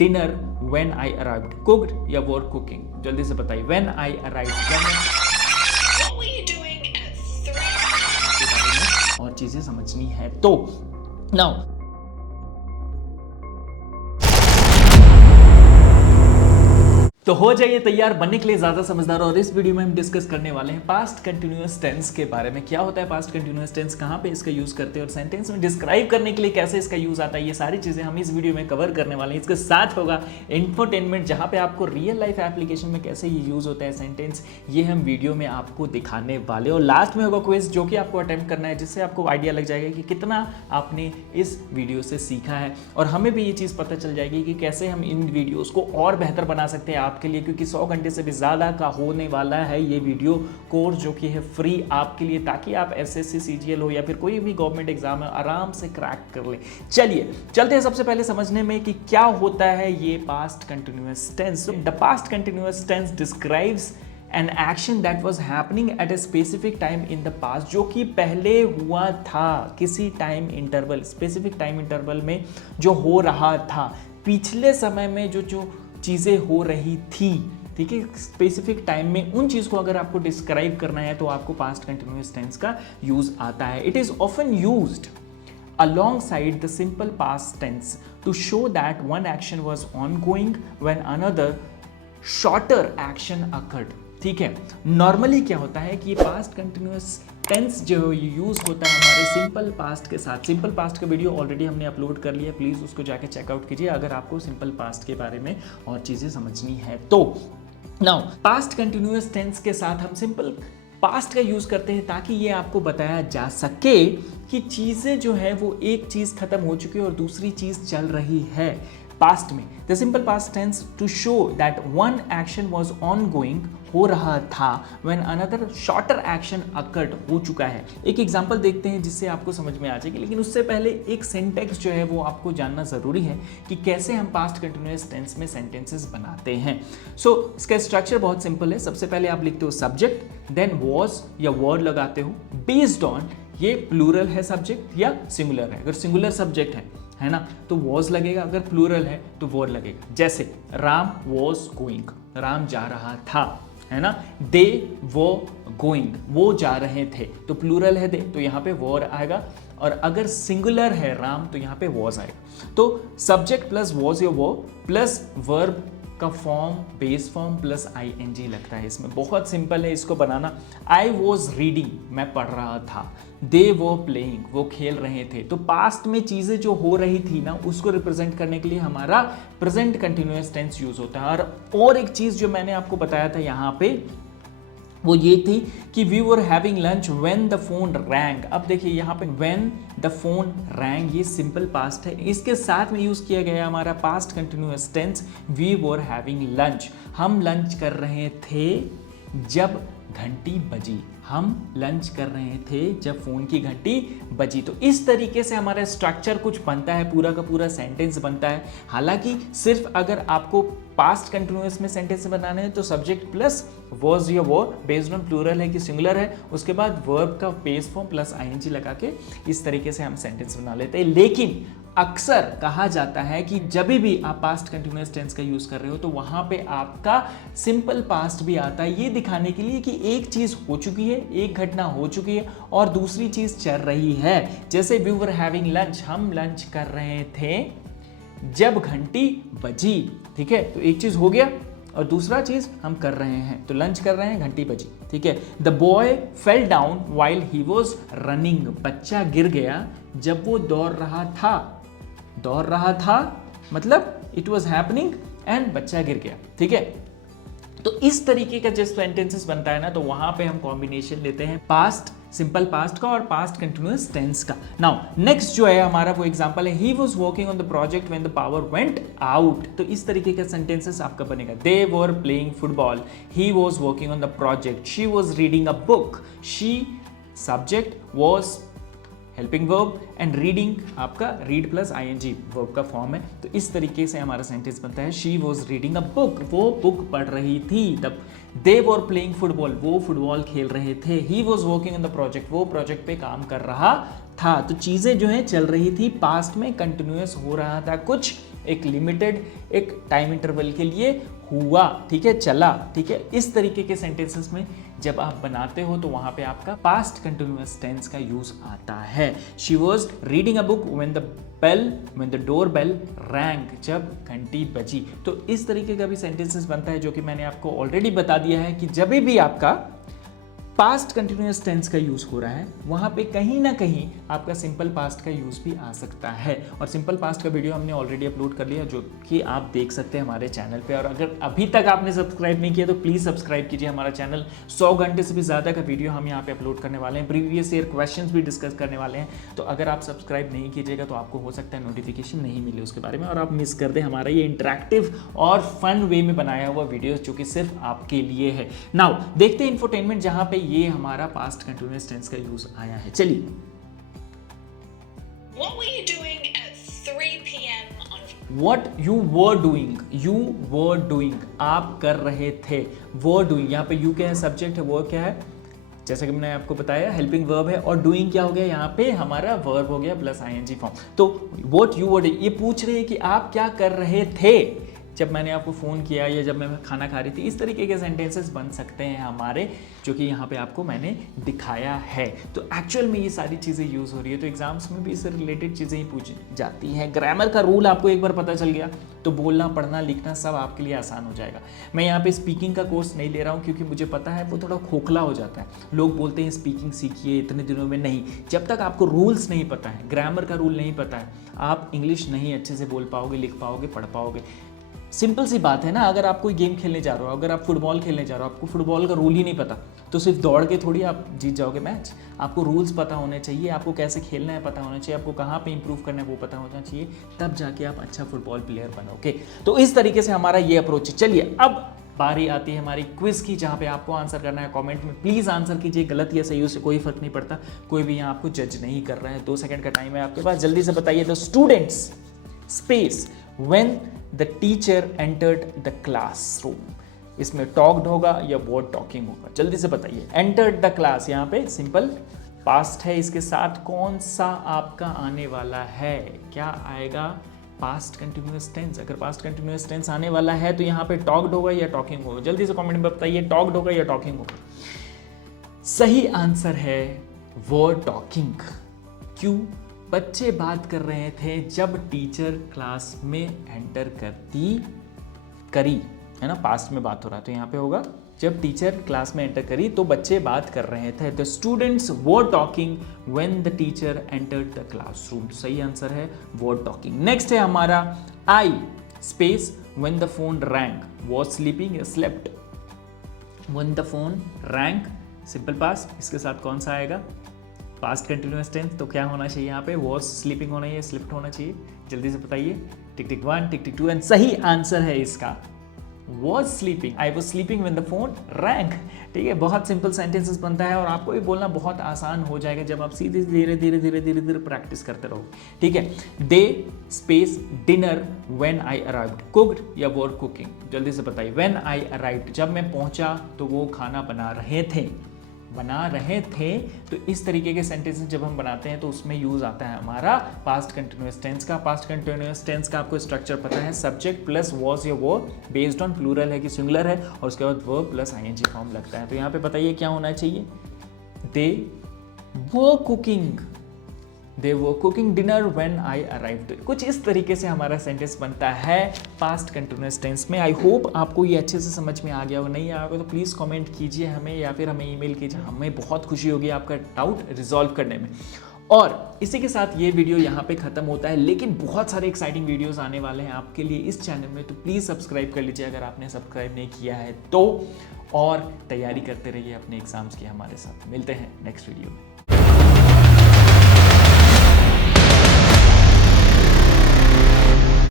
Dinner when I arrived, cooked या were cooking, जल्दी से बताइए। When I arrived What were you doing at 3? और चीजें समझनी है तो नाउ तो हो जाइए तैयार बनने के लिए ज्यादा समझदार। और इस वीडियो में हम डिस्कस करने वाले हैं पास्ट कंटिन्यूअस टेंस के बारे में। क्या होता है पास्ट कंटिन्यूअस टेंस, कहां पे इसका यूज करते हैं और सेंटेंस में डिस्क्राइब करने के लिए कैसे इसका यूज आता है, ये सारी चीजें हम इस वीडियो में कवर करने वाले हैं। इसके साथ होगा इंफोटेनमेंट, जहां पे आपको रियल लाइफ एप्लीकेशन में कैसे ये यूज होता है सेंटेंस, ये हम वीडियो में आपको दिखाने वाले। और लास्ट में होगा क्विज, जो कि आपको अटेम्प्ट करना है, जिससे आपको आइडिया लग जाएगा कि कितना आपने इस वीडियो से सीखा है। और हमें भी ये चीज पता चल जाएगी कि कैसे हम इन वीडियोस को और बेहतर बना सकते हैं आपके लिए, क्योंकि 100 घंटे से भी ज़्यादा का होने वाला है ये वीडियो कोर्स, जो कि है फ्री आपके लिए, ताकि आप एसएससी सीजीएल हो या फिर कोई भी गवर्नमेंट एग्जाम है आराम से क्रैक कर ले। चलिए चलते हैं सबसे पहले समझने में कि क्या होता है ये past continuous tense. The past continuous tense describes an action that was happening at a specific time in the past, जो कि पहले हुआ था किसी time interval, specific time interval में जो हो रहा था, पिछले समय में जो चीज़ें हो रही थी, ठीक है, स्पेसिफिक टाइम में उन चीज़ को अगर आपको डिस्क्राइब करना है तो आपको पास्ट कंटिन्यूअस टेंस का यूज आता है। It is often used alongside the simple past tense to show that one action was ongoing when another shorter action occurred। ठीक है, नॉर्मली क्या होता है कि पास्ट कंटिन्यूअस टेंस जो यूज होता है हमारे सिंपल पास्ट के साथ। सिंपल पास्ट का वीडियो ऑलरेडी हमने अपलोड कर लिया, प्लीज उसको जाके चेकआउट कीजिए अगर आपको सिंपल पास्ट के बारे में और चीजें समझनी है तो। नाउ पास्ट कंटिन्यूअस टेंस के साथ हम सिंपल पास्ट का यूज करते हैं ताकि ये आपको बताया जा सके कि चीजें जो है वो एक चीज खत्म हो चुकी है और दूसरी चीज चल रही है पास्ट में। The simple past tense to show that one action was on going, हो रहा था, when another shorter action occurred, हो चुका है। एक एग्जांपल देखते हैं जिससे आपको समझ में आ जाएगी, लेकिन उससे पहले एक सेंटेंस जो है वो आपको जानना जरूरी है कि कैसे हम पास्ट कंटिन्यूअस टेंस में सेंटेंसेस बनाते हैं। सो इसका स्ट्रक्चर बहुत सिंपल है। सबसे पहले आप लिखते हो सब्जेक्ट, देन वॉज या वर्ड लगाते हो बेस्ड ऑन ये प्लूरल है सब्जेक्ट या सिंगुलर है। अगर सिंगुलर सब्जेक्ट है ना तो वॉज लगेगा, अगर प्लूरल है तो वर्ड लगेगा। जैसे राम वॉज गोइंग, राम जा रहा था, है ना। दे वो गोइंग, वो जा रहे थे, तो प्लूरल है दे तो यहाँ पे वर्ड आएगा। और अगर सिंगुलर है राम तो यहाँ पे वॉज आएगा। तो सब्जेक्ट प्लस वॉज या वो प्लस वर्ब का form base form plus ING लगता है इसमें। बहुत सिंपल है इसको बनाना। आई वॉज रीडिंग, मैं पढ़ रहा था। दे वो प्लेइंग, वो खेल रहे थे। तो पास्ट में चीजें जो हो रही थी ना उसको रिप्रेजेंट करने के लिए हमारा प्रेजेंट कंटिन्यूअस टेंस यूज होता है। और एक चीज जो मैंने आपको बताया था यहाँ पे वो ये थी कि we were having lunch when the phone rang. अब देखिए यहाँ पे व्हेन द फोन रैंग ये सिंपल पास्ट है, इसके साथ में यूज किया गया हमारा past continuous tense we were having lunch. हम लंच कर रहे थे जब घंटी बजी, हम लंच कर रहे थे जब फोन की घंटी बजी। तो इस तरीके से हमारा स्ट्रक्चर कुछ बनता है, पूरा का पूरा सेंटेंस बनता है। हालांकि सिर्फ अगर आपको पास्ट कंटिन्यूअस में सेंटेंस बनाने हैं तो सब्जेक्ट प्लस वॉज या वो बेस्ड ऑन प्लूरल है कि सिंगुलर है, उसके बाद वर्ब का बेस फॉर्म प्लस आईएनजी लगा के इस तरीके से हम सेंटेंस बना लेते हैं। लेकिन अक्सर कहा जाता है कि जब भी आप पास्ट कंटिन्यूअस टेंस का यूज कर रहे हो तो वहां पे आपका सिंपल पास्ट भी आता है, ये दिखाने के लिए कि एक चीज हो चुकी है, एक घटना हो चुकी है और दूसरी चीज चल रही है। जैसे वी वर हैविंग लंच, हम लंच कर रहे थे जब घंटी बजी, ठीक है। तो एक चीज हो गया और दूसरा चीज हम कर रहे हैं, तो लंच कर रहे हैं, घंटी बजी, ठीक है। The boy fell down while he was running, बच्चा गिर गया जब वो दौड़ रहा था। दौड़ रहा था मतलब इट वाज हैपनिंग एंड बच्चा गिर गया, ठीक है। तो इस तरीके का जब सेंटेंसेस बनता है ना तो वहां पे हम कॉम्बिनेशन लेते हैं पास्ट सिंपल पास्ट का और पास्ट कंटिन्यूअस टेंस का। नाउ नेक्स्ट जो है हमारा वो एग्जांपल है he was working on the project when the power went out. तो इस तरीके का सेंटेंसेस आपका बनेगा। They were playing football, he was working on the project, she was reading a book, she subject was helping verb and reading आपका read plus ING verb का form है। तो इस तरीके से हमारा सेंटेंस बनता है she was reading a book, वो बुक पढ़ रही थी। तब दे वर प्लेइंग फुटबॉल, वो फुटबॉल खेल रहे थे। He was working on the project, वो प्रोजेक्ट पे काम कर रहा था। तो चीजें जो है चल रही थी, पास्ट में कंटिन्यूअस हो रहा था कुछ एक लिमिटेड एक टाइम इंटरवल के लिए हुआ, ठीक है, चला, ठीक है। इस तरीके के सेंटेंसेस में जब आप बनाते हो तो वहां पे आपका पास्ट कंटिन्यूअस टेंस का यूज आता है। She was reading a book when the doorbell rang, जब घंटी बजी। तो इस तरीके का भी सेंटेंसेस बनता है, जो कि मैंने आपको ऑलरेडी बता दिया है कि जब भी आपका पास्ट कंटिन्यूअस टेंस का यूज हो रहा है वहां पे कहीं ना कहीं आपका सिंपल पास्ट का यूज भी आ सकता है। और सिंपल पास्ट का वीडियो हमने ऑलरेडी अपलोड कर लिया, जो कि आप देख सकते हैं हमारे चैनल पे। और अगर अभी तक आपने सब्सक्राइब नहीं किया तो प्लीज सब्सक्राइब कीजिए हमारा चैनल। 100 घंटे से भी ज्यादा का वीडियो हम यहाँ पे अपलोड करने वाले हैं, प्रीवियस ईयर क्वेश्चंस भी डिस्कस करने वाले हैं। तो अगर आप सब्सक्राइब नहीं कीजिएगा तो आपको हो सकता है नोटिफिकेशन नहीं मिले उसके बारे में और आप मिस कर दें हमारा ये इंटरेक्टिव और फन वे में बनाया हुआ वीडियो, जो कि सिर्फ आपके लिए है। नाउ देखते हैं इंफोटेनमेंट, जहां पे ये हमारा पास्ट कंटिन्यूअस टेंस का यूज आया है। चलिए, What were you doing at 3 p.m. on What you were doing, आप कर रहे थे। were doing, यहाँ पे you क्या है, सब्जेक्ट है, वो क्या है, जैसा कि मैंने आपको बताया हेल्पिंग वर्ब है। और डूइंग क्या हो गया, यहाँ पे हमारा वर्ब हो गया प्लस आईएनजी फॉर्म। तो व्हाट यू वर डूइंग, ये पूछ रहे हैं कि आप क्या कर रहे थे जब मैंने आपको फ़ोन किया या जब मैं खाना खा रही थी। इस तरीके के सेंटेंसेस बन सकते हैं हमारे, जो कि यहाँ पे आपको मैंने दिखाया है। तो एक्चुअल में ये सारी चीज़ें यूज़ हो रही है, तो एग्जाम्स में भी इससे रिलेटेड चीज़ें ही पूछी जाती हैं। ग्रामर का रूल आपको एक बार पता चल गया तो बोलना, पढ़ना, लिखना सब आपके लिए आसान हो जाएगा। मैं यहाँ पे स्पीकिंग का कोर्स नहीं ले रहा हूँ, क्योंकि मुझे पता है वो थोड़ा खोखला हो जाता है। लोग बोलते हैं स्पीकिंग सीखिए इतने दिनों में, नहीं। जब तक आपको रूल्स नहीं पता है, ग्रामर का रूल नहीं पता है, आप इंग्लिश नहीं अच्छे से बोल पाओगे, लिख पाओगे, पढ़ पाओगे। सिंपल सी बात है ना, अगर आप कोई गेम खेलने जा रहे हो, अगर आप फुटबॉल खेलने जा रहे हो, आपको फुटबॉल का रूल ही नहीं पता तो सिर्फ दौड़ के थोड़ी आप जीत जाओगे मैच। आपको रूल्स पता होने चाहिए, आपको कैसे खेलना है पता होना चाहिए, आपको कहाँ पे इंप्रूव करना है वो पता होना चाहिए, तब जाके आप अच्छा फुटबॉल प्लेयर बनोगे। तो इस तरीके से हमारा ये अप्रोच है। चलिए, अब बारी आती है हमारी क्विज की, जहाँ पे आपको आंसर करना है। कमेंट में प्लीज आंसर कीजिए, गलत या सही उससे कोई फर्क नहीं पड़ता, कोई भी यहाँ आपको जज नहीं कर रहा है। 2 सेकंड का टाइम है आपके पास, जल्दी से बताइए। The students space when the teacher entered the classroom, इसमें टॉक्ड होगा या वर्ड टॉकिंग होगा, जल्दी से बताइए। एंटर्ड द क्लास, यहाँ पे सिंपल पास्ट है, इसके साथ कौन सा आपका आने वाला है, क्या आएगा, पास्ट कंटिन्यूअस टेंस। अगर पास्ट कंटिन्यूअस टेंस आने वाला है तो यहाँ पे टॉक्ड होगा या टॉकिंग होगा, जल्दी से कमेंट में बताइए, टॉक्ड होगा या टॉकिंग होगा। सही आंसर है वर्ड टॉकिंग। क्यों, बच्चे बात कर रहे थे जब टीचर क्लास में एंटर करी, है ना, पास्ट में बात हो रहा है तो यहाँ पे होगा जब टीचर क्लास में एंटर करी तो बच्चे बात कर रहे थे। The students were talking when the teacher entered the classroom. सही आंसर है वर्ड टॉकिंग। नेक्स्ट है हमारा I space when the phone rang, was sleeping या slept. When the phone rang, simple past, इसके साथ कौन सा आएगा, पास्ट कंटिन्यूअस टेंस, तो क्या होना चाहिए यहाँ पे, वॉज स्लीपिंग होना चाहिए, स्लिप्ट होना चाहिए, जल्दी से बताइए। टिक टिक 1, टिक टिक 2, एंड सही आंसर है इसका was sleeping. I was sleeping when the phone wrong. ठीक है, बहुत सिंपल सेंटेंसेस बनता है और आपको ये बोलना बहुत आसान हो जाएगा जब आप सीधे धीरे धीरे प्रैक्टिस करते रहो। ठीक है, they space dinner when I arrived, cooked या वर कुकिंग, जल्दी से बताइए। व्हेन आई अराइव्ड, जब मैं पहुंचा तो वो खाना बना रहे थे। तो इस तरीके के सेंटेंसेस जब हम बनाते हैं तो उसमें यूज आता है हमारा पास्ट कंटिन्यूअस टेंस का। पास्ट कंटिन्यूअस टेंस का आपको स्ट्रक्चर पता है, सब्जेक्ट प्लस वॉज या वो, बेस्ड ऑन प्लूरल है कि सिंगुलर है, और उसके बाद वर्ब प्लस आईएनजी फॉर्म लगता है। तो यहाँ पे बताइए क्या होना चाहिए, they were cooking dinner when I arrived. कुछ इस तरीके से हमारा सेंटेंस बनता है पास्ट कंटिन्यूअस टेंस में। आई होप आपको ये अच्छे से समझ में आ गया हो, नहीं आया होगा तो प्लीज़ कमेंट कीजिए हमें या फिर हमें ईमेल कीजिए, हमें बहुत खुशी होगी आपका डाउट रिजॉल्व करने में। और इसी के साथ ये वीडियो यहाँ पे ख़त्म होता है, लेकिन बहुत सारे एक्साइटिंग वीडियोस आने वाले हैं आपके लिए इस चैनल में, तो प्लीज़ सब्सक्राइब कर लीजिए अगर आपने सब्सक्राइब नहीं किया है तो, और तैयारी करते रहिए अपने एग्जाम्स की हमारे साथ। मिलते हैं नेक्स्ट वीडियो में।